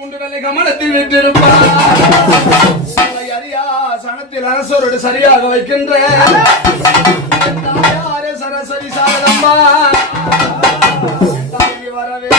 குண்டு வெள்ளை கமலத்தில் விட்டிருப்பார். உங்களை அறியா சனத்தில் அரசரோடு சரியாக வைக்கின்ற. என் தாயாரே சரஸ்வதி சாரதம்மா. என் வரவே.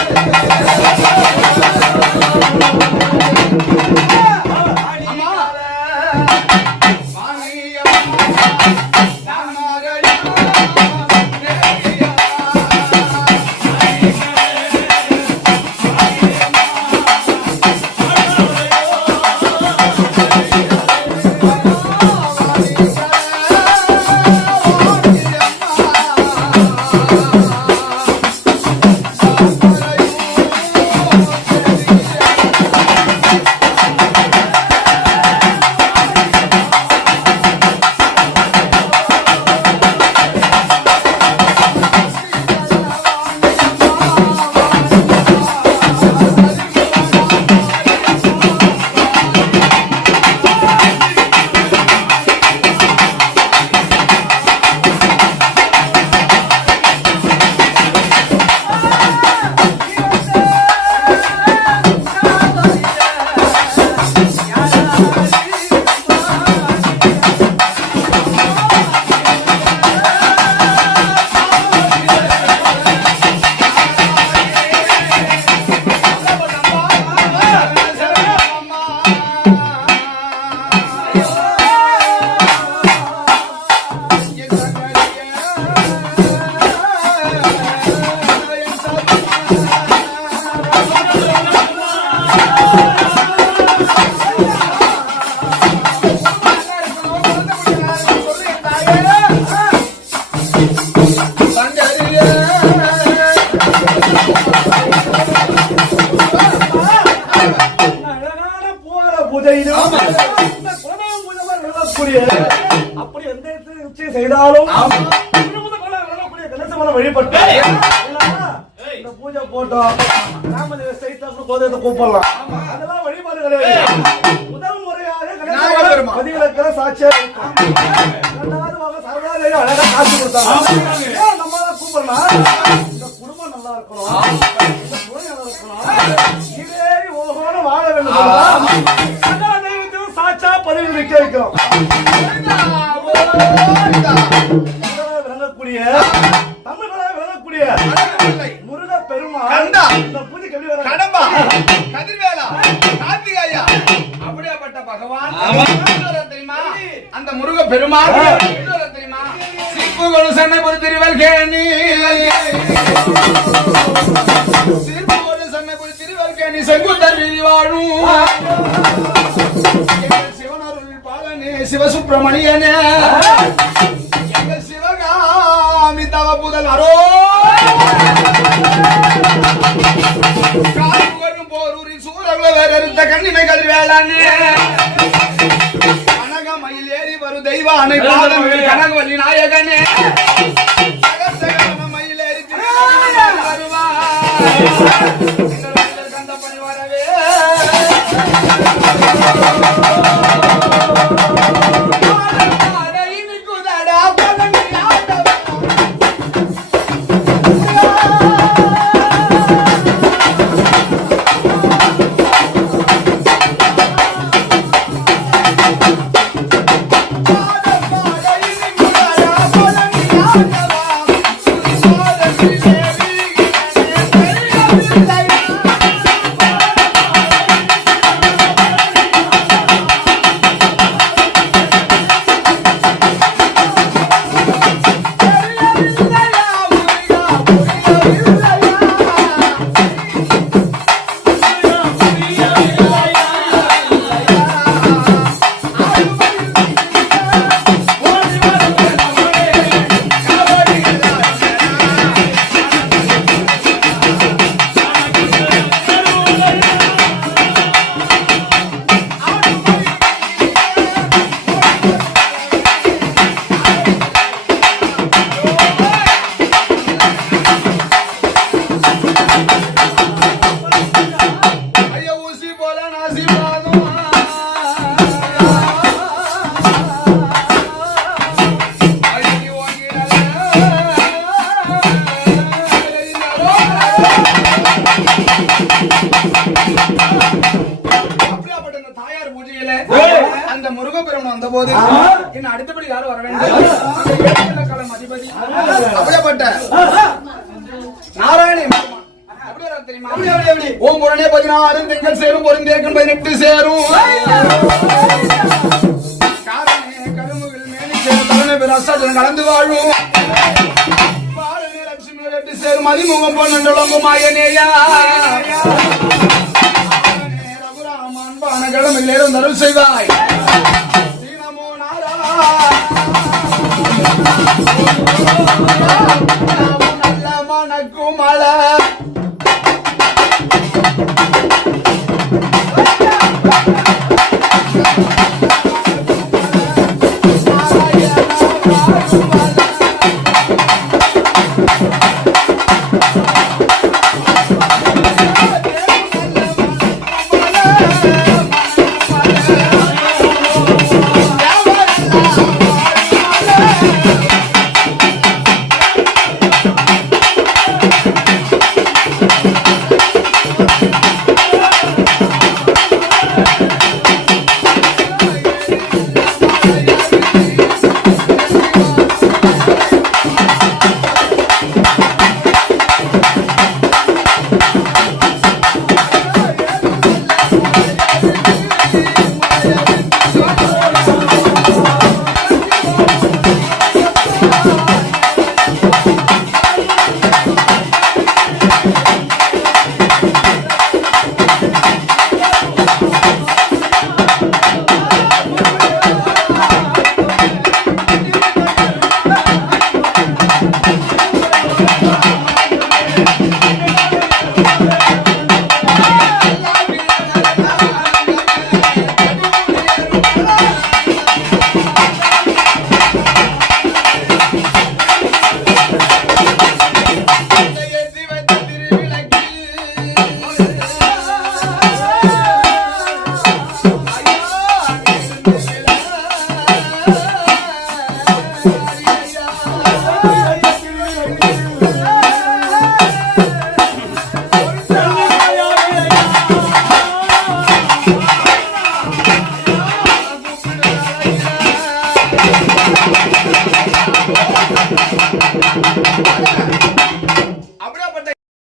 வழிபட்டு இந்த பூஜை போட்டோம். ராமதேவ சைட்ல கூட கோதயத்தை கூப்பிடலாம். அதெல்லாம் வழிபாடு கிடையாது. முதல் முறையாக. பதிவிலக்கிற சாட்சியா இருக்கும் இரண்டாவது வாங்க சரதாதேவி அழகா காசு கொடுத்தாங்க ஏன் கூப்பிடலாம்? இந்த குடும்பம் நல்லா இருக்கணும். இந்த துணை நல்லா இருக்கணும். இதேறி ஓஹோன்னு வாழ வேண்டும். சாட்சா பதிவில் நிக்க வைக்கிறோம் தமிழர்களாக விளங்கக்கூடிய முருக பெருமாள் கண்டா. இந்த பூஜைக்கு எப்படி வர கடம்பா. கதிர்வேலா. கார்த்திகாயா. அப்படியாப்பட்ட பகவான். தெரியுமா? அந்த முருக பெருமாள் தெரியுமா? சிப்பு கொலுசன்னை பொறுத்திருவல் கேணி சிப்பு கொலுசன்னை பொறுத்திருவல் கேணி செங்குத்தர் வீதி வாழும். எங்கள் சிவனருள் பாலனே சிவசுப்பிரமணியனே. அரோ கால்புகழும் போரூரில் சூரகுல கண்ணிமை கதிர்வேளானே கனகமயில் ஏறி வரும் தெய்வ அணை பாதம் கனகவல்லி நாயகனே. சகசகம மயில் ஏறி போது ஆமா. இன்னும் அடுத்தபடி யாரும் வர வேண்டும். அந்த களம் அதிபதி. அப்படியேப்பட்ட நாராயணி? ஓம் புரணே பதினாறு திங்கள் சேரும் பொருந்தேற்கும் பதினெட்டு சேரும். கருமுகில் மேனி சேரும் கருணை பிரசாதம் கலந்து வாழும். சேரும் அதிமுகம் பொன்னும் மாயனேயா ரகுராமன் பான கிழமையிலேரும் தருள் செய்வாய் நல்ல மணக்கும்